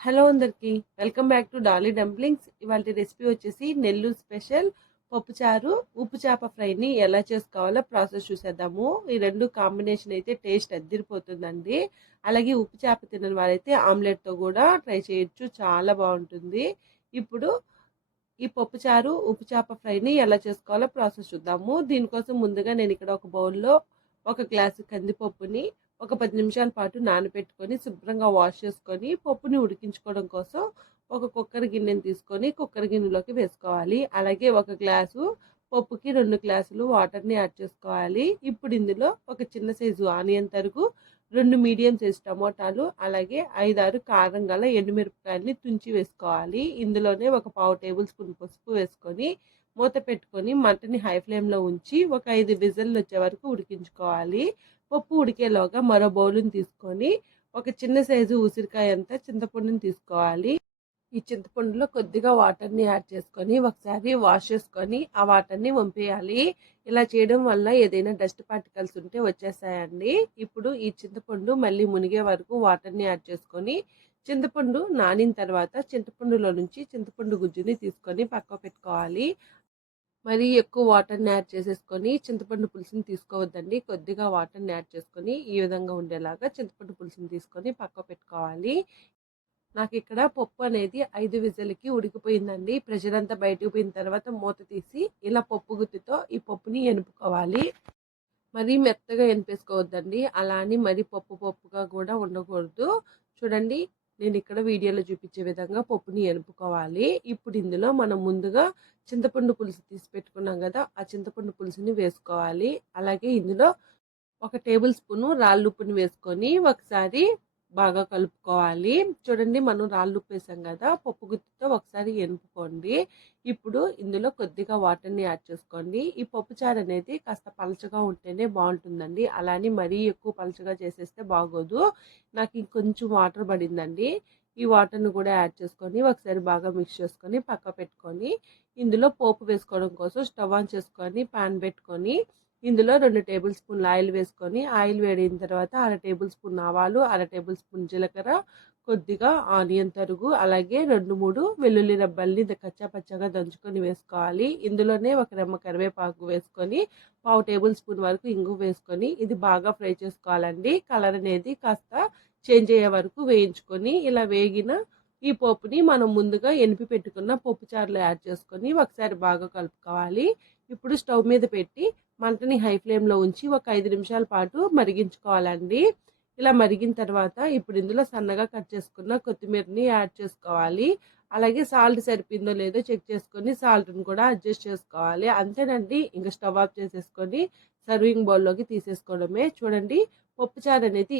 Hello అందరికి welcome back to Dolly dumplings. ఇవాళ recipe వచ్చేసి నెల్లూరు స్పెషల్ పప్పుచారు ఉప్పు చేప ఫ్రైని ఎలా చేసుకోవాలో ప్రాసెస్ చూసేద్దాము. ఈ రెండు కాంబినేషన్ అయితే టేస్ట్ అద్దిరిపోతుందండి. అలాగే ఉప్పు చేప తినని వారైతే ఆమ్లెట్తో కూడా ట్రై చేయొచ్చు, చాలా బాగుంటుంది. ఇప్పుడు ఈ పప్పుచారు ఉప్పు చేప ఫ్రైని ఎలా చేసుకోవాలో ప్రాసెస్ చూద్దాము. దీనికోసం ముందుగా నేను ఇక్కడ ఒక బౌల్లో ఒక గ్లాసు కందిపప్పుని ఒక 10 నిమిషాల పాటు నానబెట్టుకొని శుభ్రంగా వాష్ చేసుకొని పప్పుని ఉడికించుకోవడం కోసం ఒక కుక్కర్ గిన్నెని తీసుకొని కుక్కర్ గిన్నెలోకి వేసుకోవాలి. అలాగే ఒక గ్లాసు పప్పుకి 2 గ్లాసులు వాటర్ని యాడ్ చేసుకోవాలి. ఇప్పుడు ఇందులో ఒక చిన్న సైజు ఆనియన్ తరుగు, 2 మీడియం సైజు టమోటాలు, అలాగే 5-6 కారం గల ఎండుమిరపకాయలని తుంచి వేసుకోవాలి. ఇందులోనే ఒక 1/2 టేబుల్ స్పూన్ పసుపు వేసుకొని మూత పెట్టుకొని మంటని హై ఫ్లేమ్లో ఉంచి ఒక 5 విజిల్లు వచ్చే వరకు ఉడికించుకోవాలి. పప్పు ఉడికేలోగా మరో బౌల్ని తీసుకొని ఒక చిన్న సైజు ఉసిరికాయ అంతా చింతపండుని తీసుకోవాలి. ఈ చింతపండులో కొద్దిగా వాటర్ని యాడ్ చేసుకొని ఒకసారి వాష్ చేసుకొని ఆ వాటర్ని వంపేయాలి. ఇలా చేయడం వల్ల ఏదైనా డస్ట్ పార్టికల్స్ ఉంటే వచ్చేస్తాయండి. ఇప్పుడు ఈ చింతపండు మళ్ళీ మునిగే వరకు వాటర్ని యాడ్ చేసుకొని చింతపండు నానిన తర్వాత చింతపండులో నుంచి చింతపండు గుజ్జుని తీసుకొని పక్క పెట్టుకోవాలి. మరీ ఎక్కువ వాటర్ని యాడ్ చేసేసుకొని చింతపండు పులుసుని తీసుకోవద్దండి. కొద్దిగా వాటర్ని యాడ్ చేసుకొని ఈ విధంగా ఉండేలాగా చింతపండు పులుసుని తీసుకొని పక్క పెట్టుకోవాలి. నాకు ఇక్కడ పప్పు అనేది 5 విజిల్కి ఉడికిపోయిందండి. ప్రెషర్ అంతా బయటకు పోయిన తర్వాత మూత తీసి ఇలా పప్పు గుత్తితో ఈ పప్పుని ఎనుపుకోవాలి. మరీ మెత్తగా ఎనిపేసుకోవద్దండి. అలా అని మరీ పప్పుగా కూడా ఉండకూడదు. చూడండి, నేను ఇక్కడ వీడియోలో చూపించే విధంగా పప్పుని ఎనుపుకోవాలి. ఇప్పుడు ఇందులో మనం ముందుగా చింతపండు పులుసు తీసి పెట్టుకున్నాం కదా, ఆ చింతపండు పులుసుని వేసుకోవాలి. అలాగే ఇందులో 1 టేబుల్ స్పూను రాళ్ళుప్పుని వేసుకొని ఒకసారి బాగా కలుపుకోవాలి. చూడండి, మనం రాళ్ళుప్పు వేసాం కదా, పప్పు గుత్తితో ఒకసారి ఎనుపుకోండి. ఇప్పుడు ఇందులో కొద్దిగా వాటర్ని యాడ్ చేసుకోండి. ఈ పప్పుచారు అనేది కాస్త పలచగా ఉంటేనే బాగుంటుందండి. అలానే మరీ ఎక్కువ పలచగా చేసేస్తే బాగోదు. నాకు ఇంకొంచెం వాటర్ పడిందండి. ఈ వాటర్ని కూడా యాడ్ చేసుకొని ఒకసారి బాగా మిక్స్ చేసుకొని పక్క పెట్టుకొని ఇందులో పోపు వేసుకోవడం కోసం స్టవ్ ఆన్ చేసుకొని పాన్ పెట్టుకొని ఇందులో 2 టేబుల్ స్పూన్ల ఆయిల్ వేసుకొని ఆయిల్ వేడిన తర్వాత 1/2 టేబుల్ స్పూన్ ఆవాలు, 1/2 టేబుల్ స్పూన్ జీలకర్ర, కొద్దిగా ఆనియన్ తరుగు, అలాగే 2-3 వెల్లుల్లి రెబ్బల్ని కచ్చా పచ్చగా దంచుకొని వేసుకోవాలి. ఇందులోనే ఒక రెమ్మ కరివేపాకు వేసుకొని 1/2 టేబుల్ స్పూన్ వరకు ఇంగు వేసుకొని ఇది బాగా ఫ్రై చేసుకోవాలండి. కలర్ అనేది కాస్త చేంజ్ అయ్యే వరకు వేయించుకొని ఇలా వేగిన ఈ పోపుని మనం ముందుగా ఎనిపి పెట్టుకున్న పప్పు చారులో యాడ్ చేసుకొని ఒకసారి బాగా కలుపుకోవాలి. ఇప్పుడు స్టవ్ మీద పెట్టి మంటని హై ఫ్లేమ్లో ఉంచి ఒక 5 నిమిషాల పాటు మరిగించుకోవాలండి. ఇలా మరిగిన తర్వాత ఇప్పుడు ఇందులో సన్నగా కట్ చేసుకున్న కొత్తిమీరని యాడ్ చేసుకోవాలి. అలాగే సాల్ట్ సరిపోయిందో లేదో చెక్ చేసుకొని సాల్ట్ని కూడా అడ్జస్ట్ చేసుకోవాలి. అంతేనండి, ఇంకా స్టవ్ ఆఫ్ చేసేసుకొని సర్వింగ్ బౌల్లోకి తీసేసుకోవడమే. చూడండి, పప్పుచారు అనేది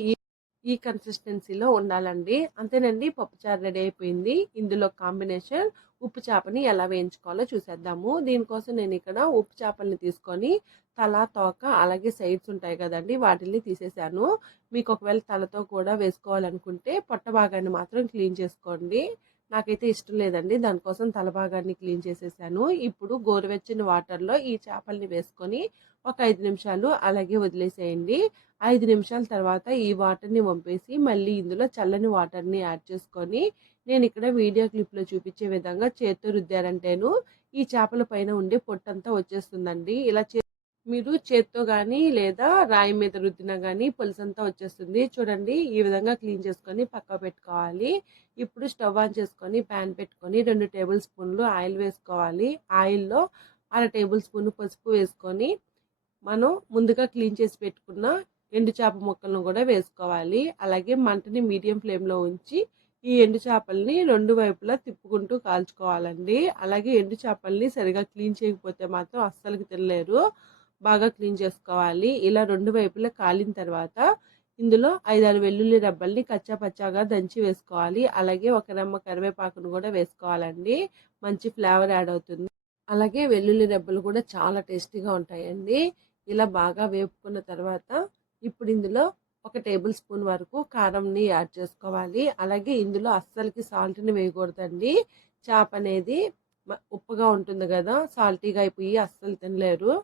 ఈ కన్సిస్టెన్సీలో ఉండాలండి. అంతేనండి, పప్పుచారు రెడీ అయిపోయింది. ఇందులో కాంబినేషన్ ఉప్పు చేపని ఎలా వేయించుకోవాలో చూసేద్దాము. దీనికోసం నేను ఇక్కడ ఉప్పు చేపల్ని తీసుకొని తల, తోక, అలాగే సైడ్స్ ఉంటాయి కదండి, వాటిని తీసేసాను. మీకు ఒకవేళ తలతో కూడా వేసుకోవాలనుకుంటే పొట్ట భాగాన్ని మాత్రం క్లీన్ చేసుకోండి. నాకైతే ఇష్టం లేదండి, దానికోసం తల భాగాన్ని క్లీన్ చేసేసాను. ఇప్పుడు గోరువెచ్చని వాటర్లో ఈ చేపల్ని వేసుకొని ఒక 5 నిమిషాలు అలాగే వదిలేసేయండి. 5 నిమిషాల తర్వాత ఈ వాటర్ని వంపేసి మళ్ళీ ఇందులో చల్లని వాటర్ని యాడ్ చేసుకొని నేను ఇక్కడ వీడియో క్లిప్లో చూపించే విధంగా చేత్తో రుద్దారంటేను ఈ చేపల పైన ఉండే పొట్టంతా వచ్చేస్తుందండి. ఇలా మీరు చేత్తో కానీ లేదా రాయి మీద రుద్దినా కానీ పులుసంతా వచ్చేస్తుంది. చూడండి, ఈ విధంగా క్లీన్ చేసుకొని పక్క పెట్టుకోవాలి. ఇప్పుడు స్టవ్ ఆన్ చేసుకొని ప్యాన్ పెట్టుకొని 2 టేబుల్ స్పూన్లు ఆయిల్ వేసుకోవాలి. ఆయిల్లో 1/2 టేబుల్ స్పూన్ పసుపు వేసుకొని మనం ముందుగా క్లీన్ చేసి పెట్టుకున్న ఎండు చేప ముక్కలను కూడా వేసుకోవాలి. అలాగే మంటని మీడియం ఫ్లేమ్లో ఉంచి ఈ ఎండు చేపల్ని 2 వైపులా తిప్పుకుంటూ కాల్చుకోవాలండి. అలాగే ఎండు చేపల్ని సరిగా క్లీన్ చేయకపోతే మాత్రం అస్సలు తినలేరు. బాగా క్లీన్ చేసుకోవాలి. ఇలా 2 వైపులా కాలిన తర్వాత ఇందులో 5-6 వెల్లుల్లి రెబ్బల్ని కచ్చా పచ్చాగా దంచి వేసుకోవాలి. అలాగే ఒక రెమ్మ కరివేపాకును కూడా వేసుకోవాలండి. మంచి ఫ్లేవర్ యాడ్ అవుతుంది. అలాగే వెల్లుల్లి రెబ్బలు కూడా చాలా టేస్టీగా ఉంటాయండి. ఇలా బాగా వేపుకున్న తర్వాత ఇప్పుడు ఇందులో 1 టేబుల్ స్పూన్ వరకు కారంని యాడ్ చేసుకోవాలి. అలాగే ఇందులో అస్సలకి సాల్ట్ని వేయకూడదండి. చేప అనేది ఉప్పుగా ఉంటుంది కదా, సాల్టీగా అయిపోయి అస్సలు తినలేరు.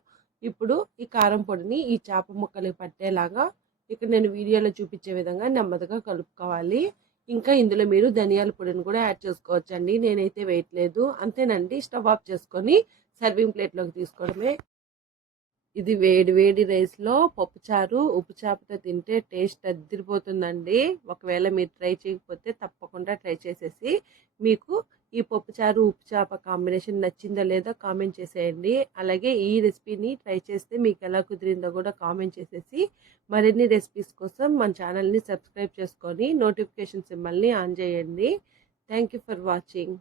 ఇప్పుడు ఈ కారం పొడిని ఈ చేప ముక్కలకి పట్టేలాగా ఇక్కడ నేను వీడియోలో చూపించే విధంగా నెమ్మదిగా కలుపుకోవాలి. ఇంకా ఇందులో మీరు ధనియాల పొడిని కూడా యాడ్ చేసుకోవచ్చండి. నేనైతే వేయట్లేదు. అంతేనండి. స్టవ్ ఆఫ్ చేసుకొని సర్వింగ్ ప్లేట్లోకి తీసుకోవడమే. ఇది వేడి వేడి రైస్లో పప్పుచారు ఉప్పు చేపతో తింటే టేస్ట్ అదిరిపోతుందండి. ఒకవేళ మీరు ట్రై చేయకపోతే తప్పకుండా ట్రై చేసేసి మీకు ఈ పప్పుచారు ఉప్పు చేప కాంబినేషన్ నచ్చిందో లేదో కామెంట్ చేసేయండి. అలాగే ఈ రెసిపీని ట్రై చేస్తే మీకు ఎలా కుదిరిందో కూడా కామెంట్ చేసేసి మరిన్ని రెసిపీస్ కోసం మన ఛానల్ని సబ్స్క్రైబ్ చేసుకొని నోటిఫికేషన్ సింబల్ని ఆన్ చేయండి. Thank you for watching.